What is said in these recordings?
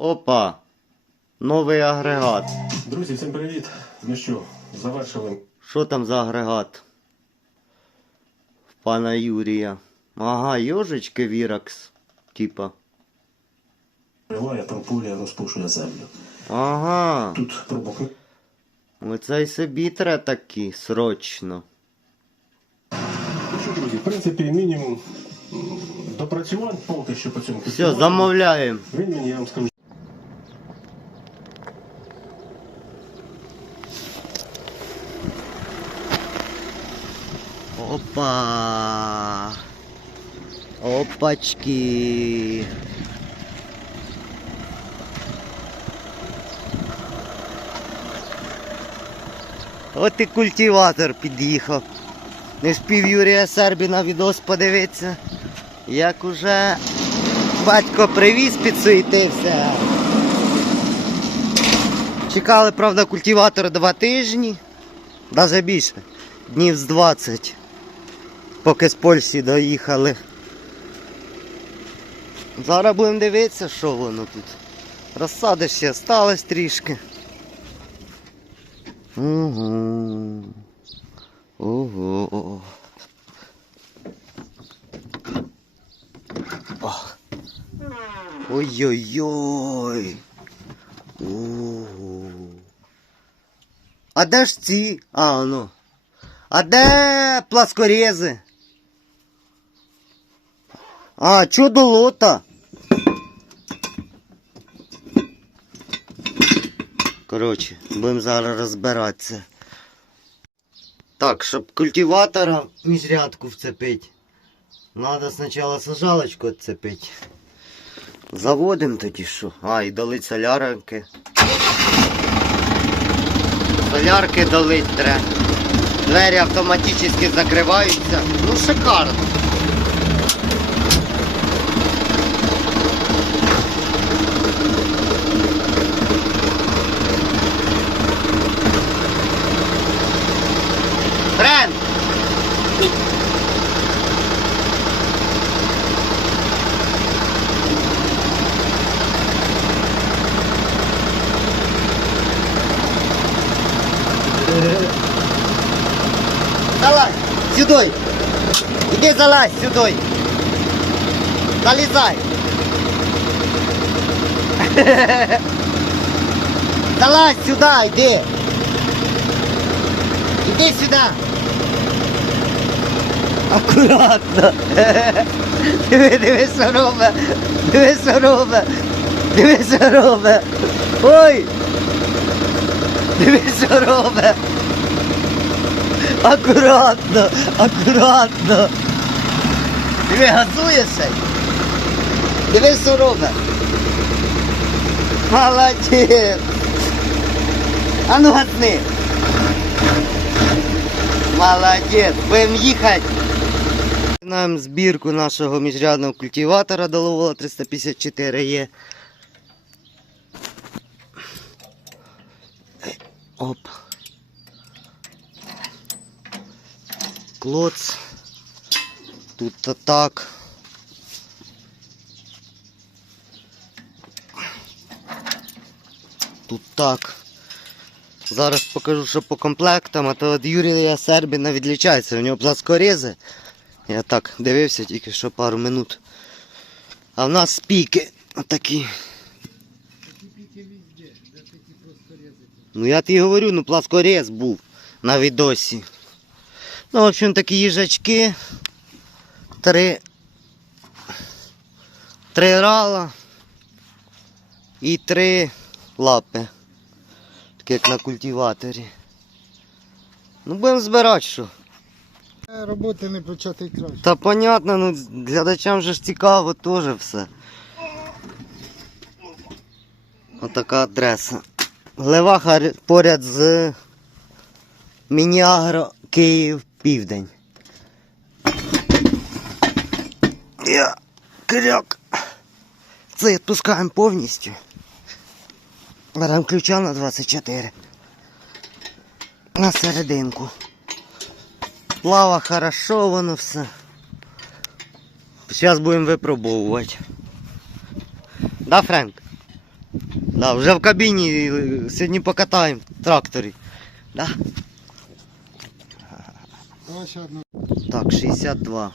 Опа. Новий агрегат. Друзі, всім привіт! Ну що, завершили Що там за агрегат? В пана Юрія. Ага, йожички Віракс. Типа. Риває тампуля розпушує землю. Ага. Тут пробок Оце й собі тре такі, срочно. Ну що, друзі, в принципі, мінімум допрацювань поки що по цьому Все, замовляємо. Він мені, я вам скажу, Опа. Опачки. От і культиватор під'їхав. Не спів Юрія Сербіна відос подивитися. Як уже батько привіз, підсуетився. Чекали, правда, культиватора два тижні. Навіть більше. Днів з 20 поки з Польщі доїхали. Зараз будемо дивитися, що воно тут. Розсади ще сталось трішки. Угу. Ого. Ой-ой-ой. Ого. А де ж ці? А, ну. А де пласкорези? А, чудо лота. Коротше, будемо зараз розбиратися. Так, щоб культиватора міжрядку вцепить. Надо спочатку сажалочку відцепити. Заводимо тоді що. А, і долить солярки. Солярки долить треба. Двері автоматично закриваються. Ну, шикарно. Залазь сюди. Залізай. Залазь сюди, йди. Іди сюди. Акуратно. Диви, диви, що робить. Диви, що робить. Диви, що робить. Ой. Диви, що робить. Акуратно, акуратно. Диви, газує ще. Диви, що робить. Молодець. А ну газни. Молодець, будемо їхати. Починаємо збірку нашого міжрядного культиватора Доловола 354 є. Оп. Клоц. Тут то так. Тут так. Зараз покажу, що по комплектам, а то від Юрія Сербіна відлічається. У нього пласкорези. Я так дивився тільки що пару минут. А в нас спіки отакі. Ну я тобі говорю, ну пласкорез був на відосі. Ну, в общем, такі їжачки. Три. Три рала. І три лапи. Таке як на культиваторі. Ну будемо збирати що. Роботи не почати краще. Та понятно, ну глядачам же ж цікаво теж все. Отака адреса. Леваха поряд з Мініагро Київ Південь. Я кряк. Це відпускаємо повністю. Беремо ключа на 24. На серединку. Плава хорошо, воно все. Зараз будемо випробовувати. Да, Френк? Да, вже в кабіні е, сьогодні покатаємо в тракторі. Да? Так, 62.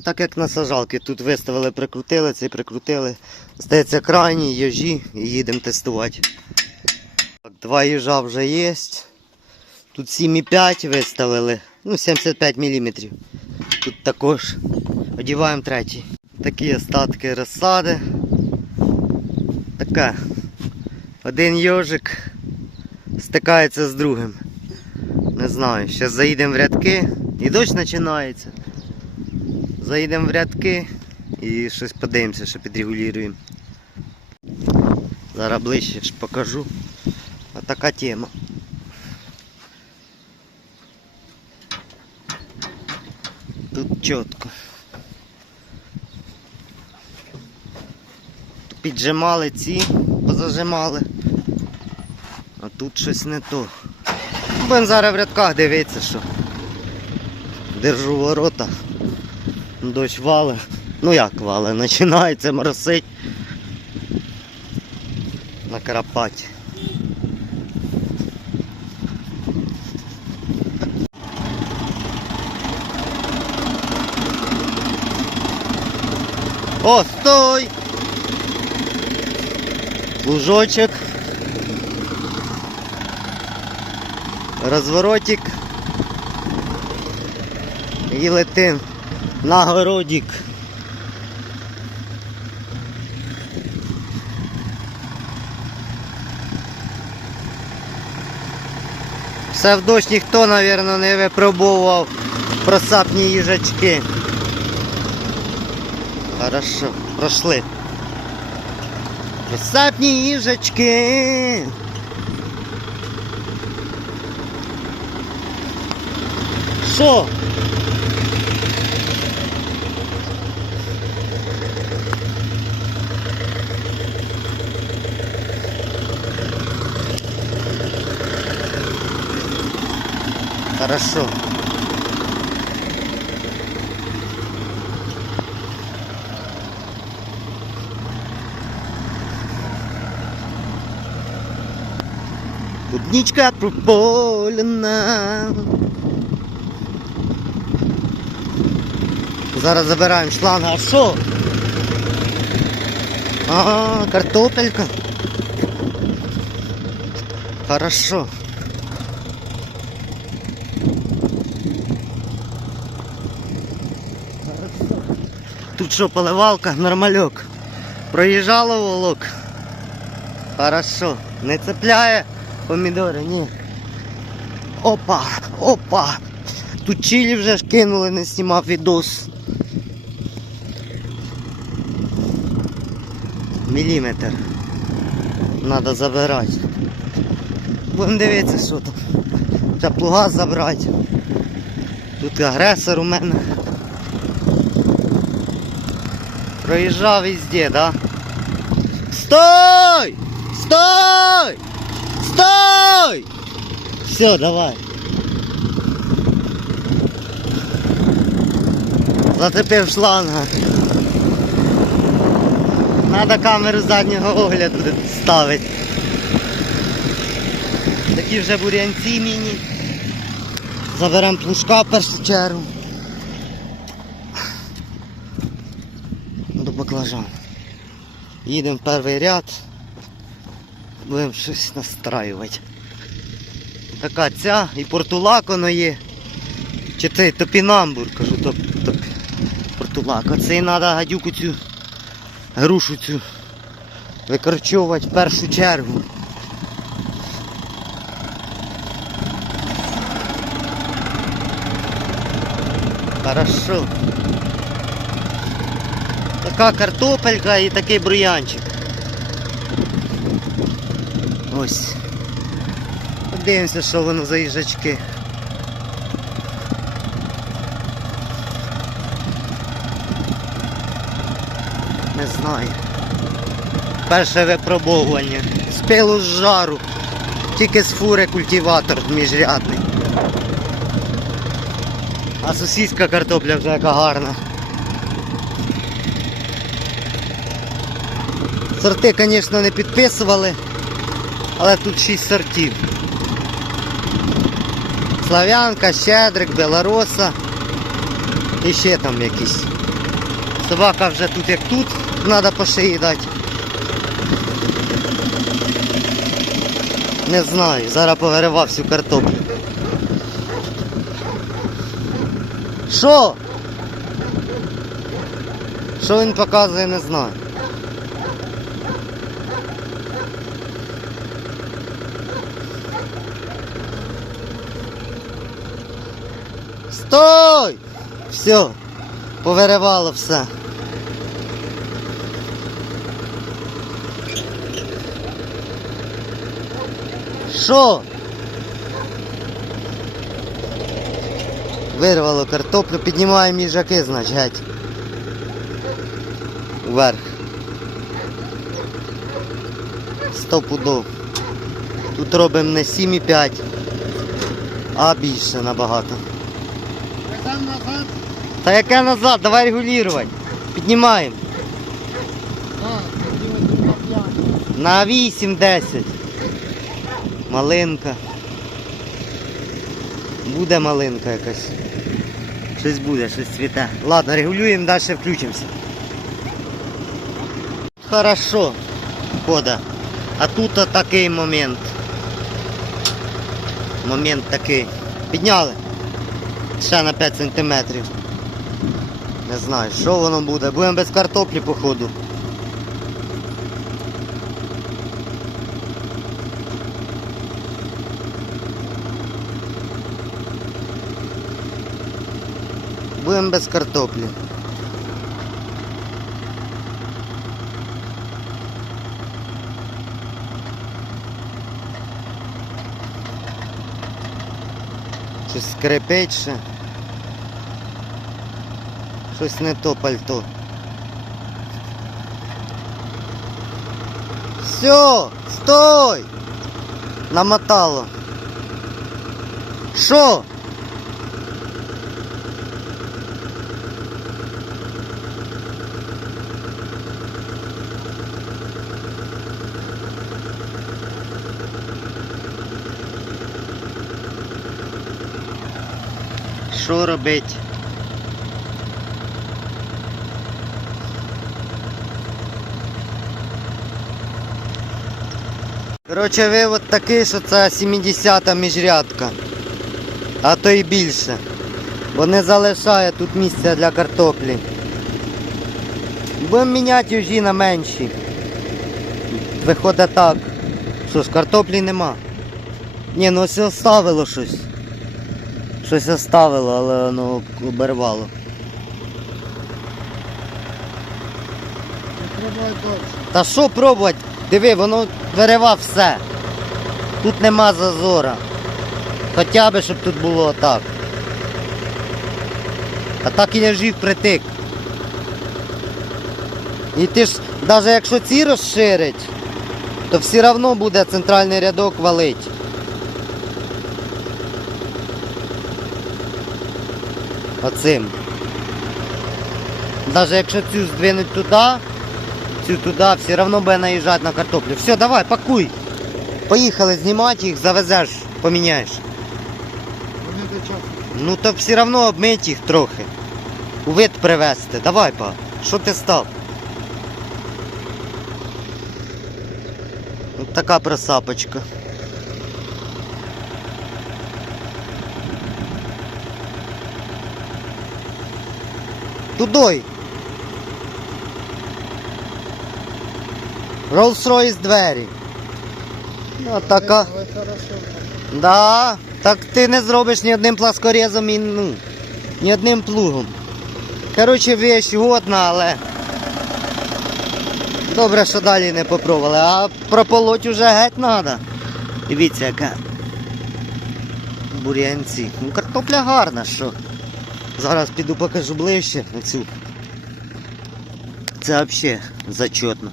Так як на сажалки тут виставили, прикрутили, цей прикрутили. Здається, крайній, їжі і їдемо тестувати. Два їжа вже є. Тут 7,5 виставили. Ну, 75 мм. Тут також. Одіваємо третій. Такі остатки розсади. Така. Один йожик стикається з другим. Не знаю, зараз заїдемо в рядки і дощ починається. Заїдемо в рядки і щось подивимося, що підрегулюємо. Зараз ближче ж покажу. А така тема. Тут чітко. Піджимали ці, позажимали. А тут щось не то. Будемо зараз в рядках дивитися, що держу ворота. Дощ вали. Ну як вали, починається моросить. На Карапаті. О, стой! Лужочок. Розворотик. І летим на городик. Все в дощ ніхто, мабуть, не випробовував просапні їжачки. Хорошо, пройшли. Просапні їжачки. Що? Хорошо. Клубничка прополена. Зараз забираємо шланг, а що? А, картопелька. Хорошо. Тут що, поливалка, нормальок. Проїжджало волок. Хорошо. Не цепляє помідори, ні. Опа, опа. Тут чилі вже ж кинули, не знімав відос. Міліметр. Надо забирати. Будемо дивитися, що там. Треба плуга забрати. Тут агресор у мене. Проїжджав везде, да? Стой! Стой! Стой! Все, давай. Зацепив шланга. Надо камеру заднього огляду ставити. Такі вже бурянці міні. Заберемо плужка в першу чергу. До баклажан. Їдемо в перший ряд. Будемо щось настраювати. Така ця і портулаконо є. Чи цей топінамбур, кажу, топ, топ, портулак. Оцей треба гадюку цю грушу цю викорчовувати в першу чергу. Хорошо. Така картопелька і такий бруянчик. Ось. Подивимося, що воно за їжачки. Не знаю. Перше випробовування. З пилу з жару. Тільки з фури культиватор міжрядний. А сусідська картопля вже яка гарна. Сорти, звісно, не підписували, але тут 6 сортів. Слав'янка, Щедрик, Белороса і ще там якісь. Собака вже тут як тут, треба по шиї дати. Не знаю, зараз повиривав всю картоплю. Що? Що він показує, не знаю. Стой! Все, повиривало все. Що? Вирвало картоплю, піднімаємо їжаки, значить, геть. Вверх. Сто пудов. Тут робимо не 7,5, а більше набагато. Та яке назад, давай регулювати. Піднімаємо. На 8-10. Малинка. Буде малинка якась. Щось буде, щось цвіте. Ладно, регулюємо, далі включимося. Хорошо. Хода. А тут такий момент. Момент такий. Підняли. Ще на 5 сантиметрів. Не знаю, що воно буде. Будемо без картоплі, походу. Будемо без картоплі. Щось скрипить ще. Щось не то пальто. Все, стой! Намотало. Що? Що робить? Коротше, вивод такий, що це 70-та міжрядка, а то й більше. Бо не залишає тут місця для картоплі. Будемо міняти южі на менші. Виходить так. Що ж, картоплі нема. Ні, ну ось оставило щось. Щось оставило, але воно обервало. Та що пробувати? Диви, воно виривав все. Тут нема зазора. Хоча б, щоб тут було так. А так і ляжів притик. І ти ж, навіть якщо ці розширить, то все одно буде центральний рядок валить. Оцим. Навіть якщо цю здвинуть туди, цю туди, все одно буде наїжджати на картоплю. Все, давай, пакуй. Поїхали знімати їх, завезеш, поміняєш. Ну то все одно обмить їх трохи. У вид привезти. Давай, па. Що ти став? От така просапочка. Тудой. Rolls-Royce двері. Ну, така. Да, так ти не зробиш ні одним пласкорезом і ну, ні одним плугом. Коротше, вещь годна, але добре, що далі не попробували. А прополоть уже геть треба. Дивіться, яка бур'янці. Ну, картопля гарна, що. Зараз піду покажу ближче оцю. Це взагалі зачетно.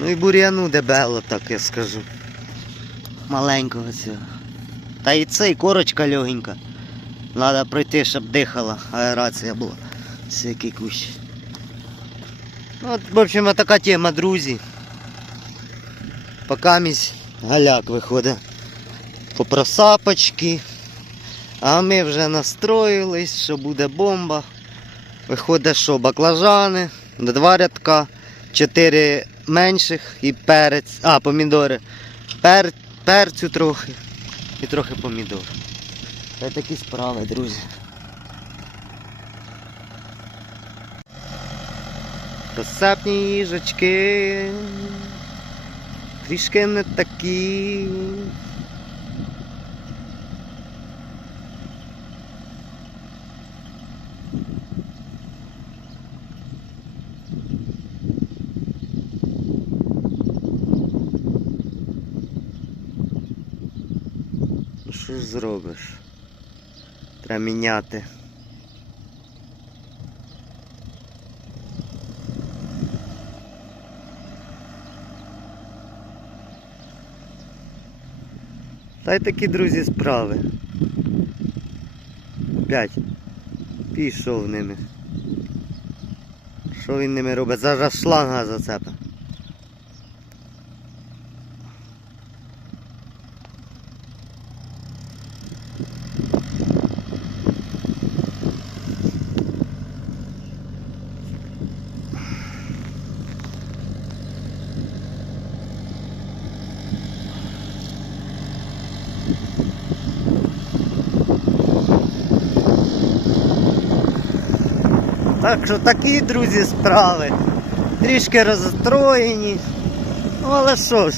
Ну і бур'яну дебело, так я скажу маленького цього. Та і цей корочка легенька. Треба пройти, щоб дихала, аерація була. Це який кущ. От, в общем, така тема, друзі. Поки місь галяк виходить по просапочки. А ми вже настроїлись, що буде бомба. Виходить, що баклажани, два рядка, чотири менших і перець. А, помідори. Пер, перцю трохи і трохи помідор. Це такі справи, друзі. Розсапні їжачки. Трішки не такі. Що ж зробиш? Треба міняти. Та й такі друзі справи. П'ять. Пішов ними. Що він ними робить? Зараз шланга зацепить. Що такі, друзі, справи. Трішки розстроєні. Ну але що ж.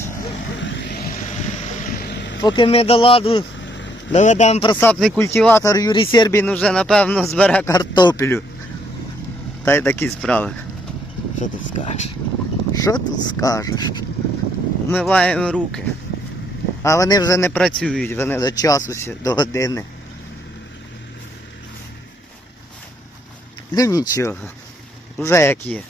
Поки ми до ладу доведемо просапний культиватор, Юрій Сербін вже напевно збере картоплю. Та й такі справи. Що ти скажеш? Що тут скажеш? Вмиваємо руки. А вони вже не працюють, вони до часу, до години. Ну нічого, вже як є.